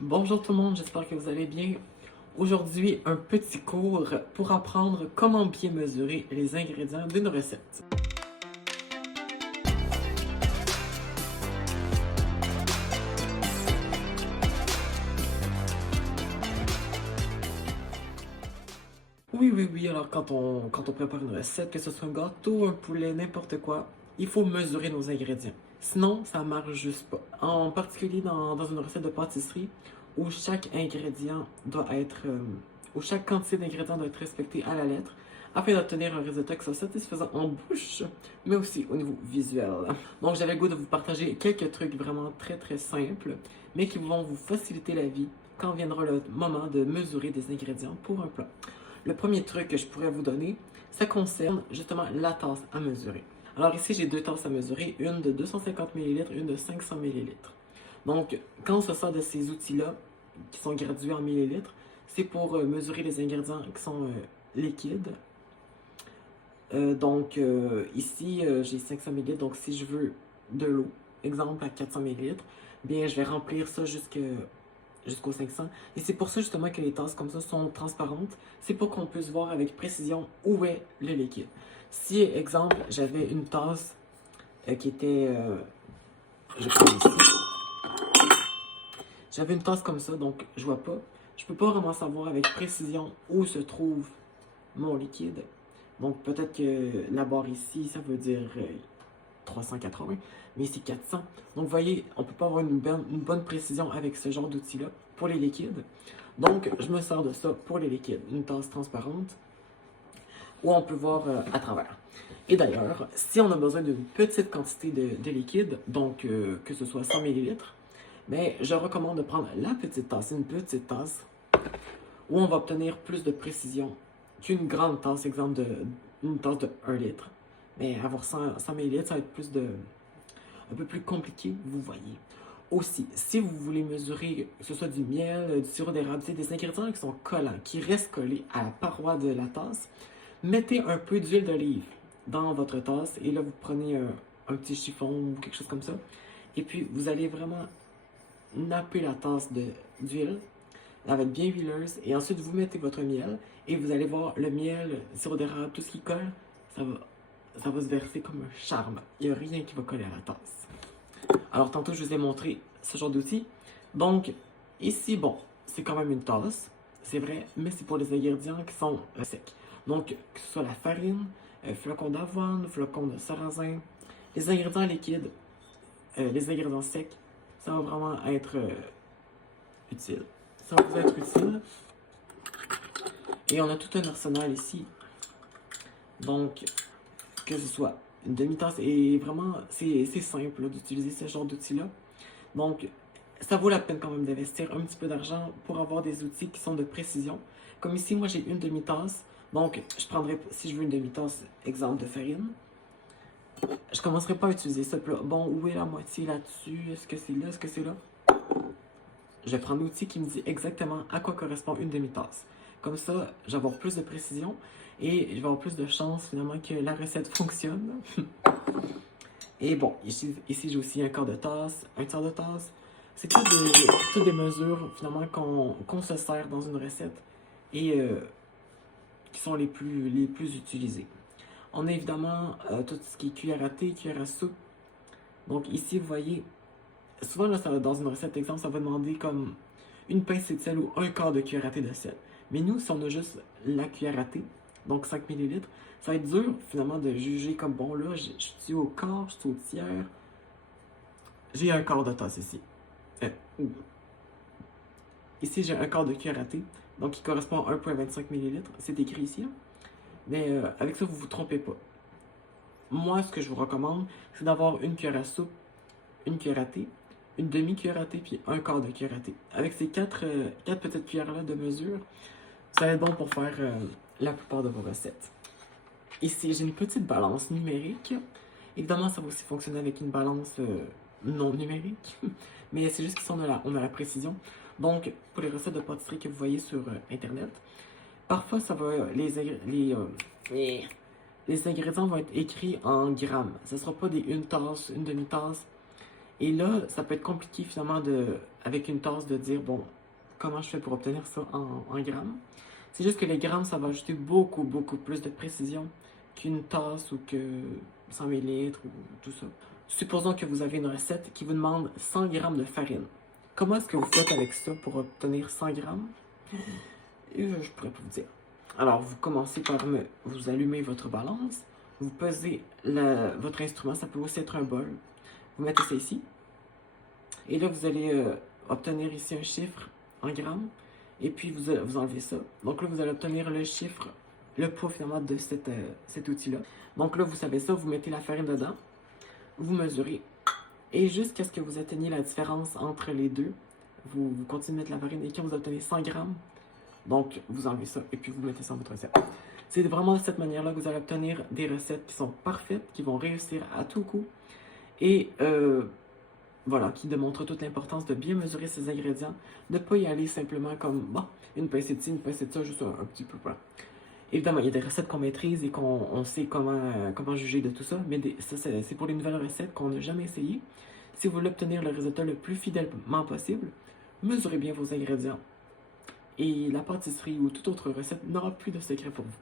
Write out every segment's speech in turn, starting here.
Bonjour tout le monde, j'espère que vous allez bien. Aujourd'hui, un petit cours pour apprendre comment bien mesurer les ingrédients d'une recette. Oui, alors quand on prépare une recette, que ce soit un gâteau, un poulet, n'importe quoi, il faut mesurer nos ingrédients. Sinon, ça marche juste pas. En particulier dans une recette de pâtisserie où chaque ingrédient doit être, où chaque quantité d'ingrédients doit être respectée à la lettre afin d'obtenir un résultat qui soit satisfaisant en bouche, mais aussi au niveau visuel. Donc, j'avais le goût de vous partager quelques trucs vraiment très simples, mais qui vont vous faciliter la vie quand viendra le moment de mesurer des ingrédients pour un plat. Le premier truc que je pourrais vous donner, ça concerne justement la tasse à mesurer. Alors ici, j'ai deux tasses à mesurer, une de 250 ml, une de 500 ml. Donc, quand on se sert de ces outils-là, qui sont gradués en millilitres, c'est pour mesurer les ingrédients qui sont liquides. Ici, j'ai 500 ml, donc si je veux de l'eau, exemple à 400 ml, bien, je vais remplir ça jusqu'au 500. Et c'est pour ça justement que les tasses comme ça sont transparentes. C'est pour qu'on puisse voir avec précision où est le liquide. Si, exemple, j'avais une tasse qui était... je prends ici. J'avais une tasse comme ça, donc je vois pas. Je peux pas vraiment savoir avec précision où se trouve mon liquide. Donc peut-être que la barre ici, ça veut dire 380, mais ici 400. Donc vous voyez, on peut pas avoir une bonne précision avec ce genre d'outil-là pour les liquides. Donc je me sers de ça pour les liquides, une tasse transparente où on peut voir à travers. Et d'ailleurs, si on a besoin d'une petite quantité de liquide, donc que ce soit 100 ml, mais je recommande de prendre la petite tasse, une petite tasse, où on va obtenir plus de précision qu'une grande tasse, exemple une tasse de 1 litre. Mais avoir 100 ml, ça va être un peu plus compliqué, vous voyez. Aussi, si vous voulez mesurer, que ce soit du miel, du sirop d'érable, des ingrédients qui sont collants, qui restent collés à la paroi de la tasse, mettez un peu d'huile d'olive dans votre tasse et là, vous prenez un petit chiffon ou quelque chose comme ça. Et puis, vous allez vraiment napper la tasse d'huile. Elle va être bien huileuse. Et ensuite, vous mettez votre miel et vous allez voir le miel, le sirop d'érable, tout ce qui colle, ça va se verser comme un charme. Il n'y a rien qui va coller à la tasse. Alors, tantôt, je vous ai montré ce genre d'outil. Donc, ici, bon, c'est quand même une tasse, c'est vrai, mais c'est pour les ingrédients qui sont secs. Donc, que ce soit la farine, flocons d'avoine, flocons de sarrasin, les ingrédients liquides, les ingrédients secs, ça va vraiment être utile. Ça va vous être utile. Et on a tout un arsenal ici. Donc, que ce soit une demi-tasse, et vraiment, c'est simple d'utiliser ce genre d'outils-là. Donc, ça vaut la peine quand même d'investir un petit peu d'argent pour avoir des outils qui sont de précision. Comme ici, moi, j'ai une demi-tasse. Donc, je prendrais, si je veux une demi-tasse, exemple de farine, je commencerai pas à utiliser ça. Bon, où est la moitié là-dessus? Est-ce que c'est là? Est-ce que c'est là? Je vais prendre l'outil qui me dit exactement à quoi correspond une demi-tasse. Comme ça, je vais avoir plus de précision et je vais avoir plus de chance finalement que la recette fonctionne. Et bon, ici j'ai aussi un quart de tasse, un tiers de tasse. C'est toutes des mesures finalement qu'on se sert dans une recette et qui sont les plus utilisées. On a évidemment tout ce qui est cuillère à thé, cuillère à soupe. Donc ici, vous voyez, souvent là, dans une recette, exemple, ça va demander comme une pincée de sel ou un quart de cuillère à thé de sel. Mais nous, si on a juste la cuillère à thé, donc 5 ml, ça va être dur finalement de juger comme bon là, je suis au quart, je suis au tiers. J'ai un quart de tasse ici. Ici, j'ai un quart de cuillère à thé, donc qui correspond à 1,25 ml. C'est écrit ici. Là. Mais avec ça, vous ne vous trompez pas. Moi, ce que je vous recommande, c'est d'avoir une cuillère à soupe, une cuillère à thé, une demi-cuillère à thé, puis un quart de cuillère à thé. Avec ces quatre petites cuillères-là de mesure, ça va être bon pour faire la plupart de vos recettes. Ici, j'ai une petite balance numérique. Évidemment, ça va aussi fonctionner avec une balance non numérique. Mais c'est juste qu'ici, on a la précision. Donc, pour les recettes de pâtisserie que vous voyez sur Internet, parfois, ça va, les ingrédients vont être écrits en grammes. Ce ne sera pas des une tasse, une demi-tasse. Et là, ça peut être compliqué finalement avec une tasse de dire, bon, comment je fais pour obtenir ça en grammes. C'est juste que les grammes, ça va ajouter beaucoup, beaucoup plus de précision qu'une tasse ou que 100 millilitres ou tout ça. Supposons que vous avez une recette qui vous demande 100 grammes de farine. Comment est-ce que vous faites avec ça pour obtenir 100 grammes? Je pourrais pas vous dire. Alors, vous commencez par vous allumer votre balance, vous pesez votre instrument, ça peut aussi être un bol. Vous mettez ça ici. Et là, vous allez obtenir ici un chiffre en grammes. Et puis, vous enlevez ça. Donc là, vous allez obtenir le chiffre, le poids finalement de cet outil-là. Donc là, vous savez ça, vous mettez la farine dedans, vous mesurez. Et jusqu'à ce que vous atteigniez la différence entre les deux, vous continuez de mettre la farine. Et quand vous obtenez 100 grammes, donc vous enlevez ça et puis vous mettez ça dans votre recette. C'est vraiment de cette manière-là que vous allez obtenir des recettes qui sont parfaites, qui vont réussir à tout coup. Et voilà, qui démontre toute l'importance de bien mesurer ses ingrédients, de ne pas y aller simplement comme, bon, une pincée de ci, une pincée de ça, juste un petit peu, voilà. Évidemment, il y a des recettes qu'on maîtrise et qu'on sait comment juger de tout ça, mais ça, c'est pour les nouvelles recettes qu'on n'a jamais essayées. Si vous voulez obtenir le résultat le plus fidèlement possible, mesurez bien vos ingrédients. Et la pâtisserie ou toute autre recette n'aura plus de secret pour vous.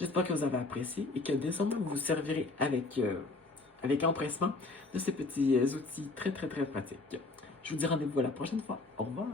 J'espère que vous avez apprécié et que désormais vous vous servirez avec empressement de ces petits outils très très très pratiques. Je vous dis rendez-vous la prochaine fois. Au revoir!